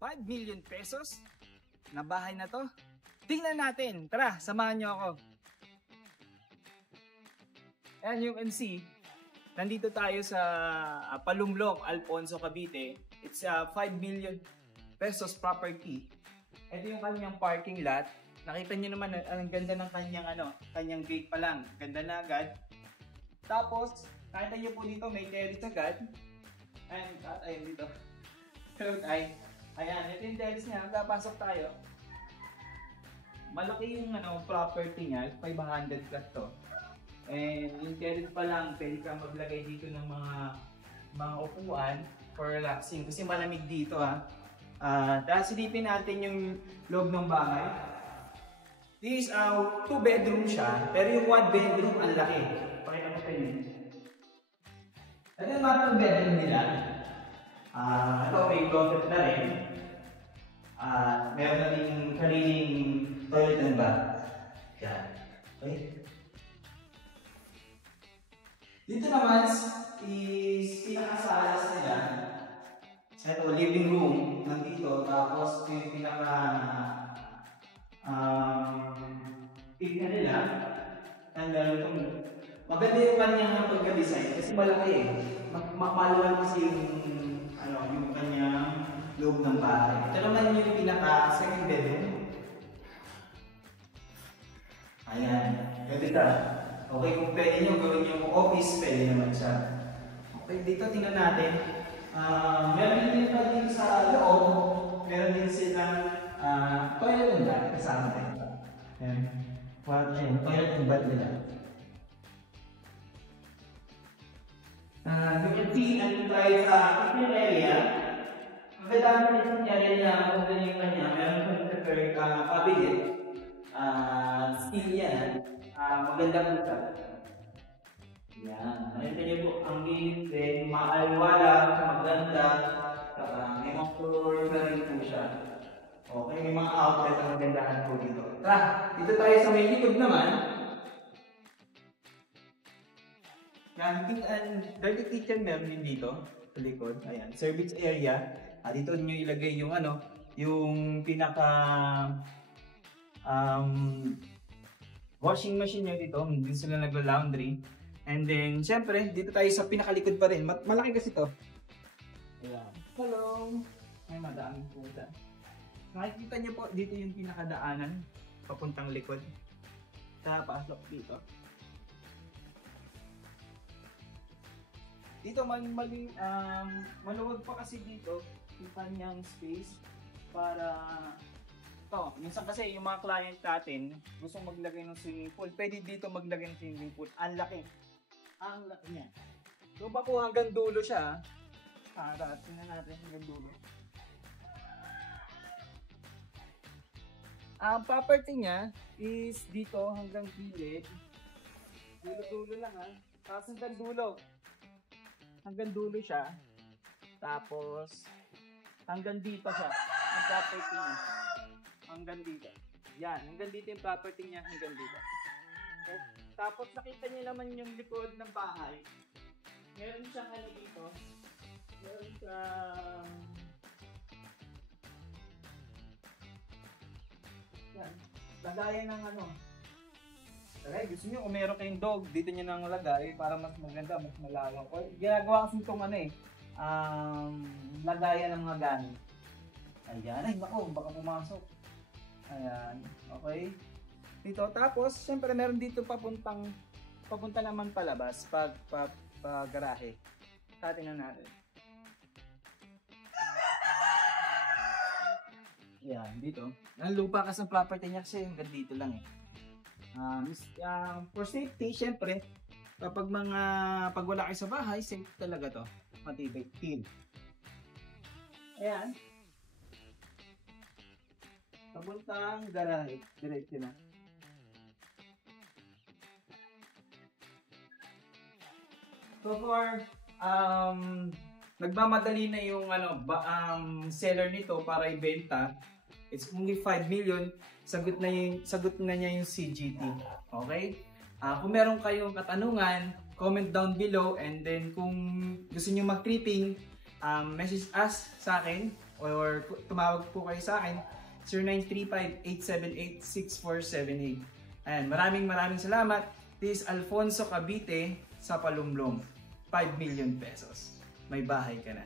5 million pesos na bahay na to. Tingnan natin. Tara, samahan nyo ako. Ayan yung MC. Nandito tayo sa Palumlok, Alfonso, Cavite. It's a 5 million pesos property. Ito yung kanyang parking lot. Nakita nyo naman, ang ganda ng kanyang gate pa lang. Ganda na agad. Tapos, nakita nyo po dito, may terrace agad. Ayan dito. Ayan, ito yung terrace niya. Papasok tayo. Malaki yung property niya. 500 plus to. And yung terrace pa lang, pwede ka maglagay dito ng mga upuan for relaxing. Kasi malamig dito tapos silipin natin yung loob ng bahay. This is 2 bedroom siya, pero yung 1 bedroom ang laki. Pakita ko sa inyo. Ano yung mga 2 bedroom nila? Ito may closet na rin. Meron na rin kanilang toilet and bath. Yan. Okay. Dito naman is pinakasalas nila. Ito, living room nandito. Tapos ito yung pinaka nila. Maganda yung kanyang pagka-design kasi malaki Maluwag kasi yung kanyang loob ng bahay. Ito naman yung pinaka second bedroom. Ayan. Ganda. Okay, kung pwede nyo gawin yung office, pwede naman siya. Okay, dito tingnan natin. Meron din pa dito sa loob. Meron din silang toilet and bath kasama dito. Ayan. Toilet and bath nila. You can see and try sa kitchen area. Magandang kitchen area niya, maganda yung kanya. Meron pa dito cabinet. Steel yan. Maganda po siya. Yan. Nakita niyo po, ang linis din, maalwala, maganda. May mga floor na rin po siya. Okay, may mga outlet na magandahan po dito. Dito tayo sa may likod naman. Yan, dirty kitchen meron din dito sa likod. Ayan, service area. Dito nyo ilagay yung yung pinaka washing machine nyo dito. Hindi sila nagla-laundry. And then, syempre, dito tayo sa pinakalikod pa rin. Malaki kasi to. Ayan. Hello! May madaming puta. Nakikita nyo po, dito yung pinakadaanan. Papuntang likod. Pasok dito. Dito maluwag pa kasi dito yung kanyang space para minsan kasi yung mga client natin gusto maglagay ng swimming pool, pwede dito maglagay ng swimming pool. Ang laki niya. So pa po hanggang dulo siya. Tingnan natin hanggang dulo. Ang property niya is dito hanggang gilid. Dulo lang Tapos hanggang dulo. Hanggang dulo siya. Tapos hanggang dito siya. Ang property niya. Hanggang dito. Yan. Hanggang dito yung property niya. Hanggang dito. Okay. Tapos nakita niyo naman yung likod ng bahay. Meron siyang dito. Meron siyang yan. Lagayan ng Okay, gusto nyo kung meron kayong dog, dito nyo nang lagay para mas maganda, mas malawak. O, ginagawa kasi itong lagayan ng mga gamit. Ayan, ay naku, baka pumasok. Ayan, okay. Dito, tapos, syempre meron dito papunta naman palabas, pag garahe. Tingnan natin. Ayan, dito. Ang lupa kasi ng property niya kasi hanggang dito lang For safety, syempre, kapag pag wala kayo sa bahay, safe talaga to. Matibay. Team. Ayan. Papuntang garahe. Diretso na. So for, nagmamadali na yung seller nito para ibenta. It's only 5 million. Sagot na niya yung CGT. Okay? Kung meron kayong katanungan, comment down below, and then kung gusto niyo mag-tripping, message us sa akin or tumawag po kayo sa akin 0935-878-6478. Ayan, maraming salamat. This is Alfonso Cavite sa Palumblom. 5 million pesos. May bahay ka na.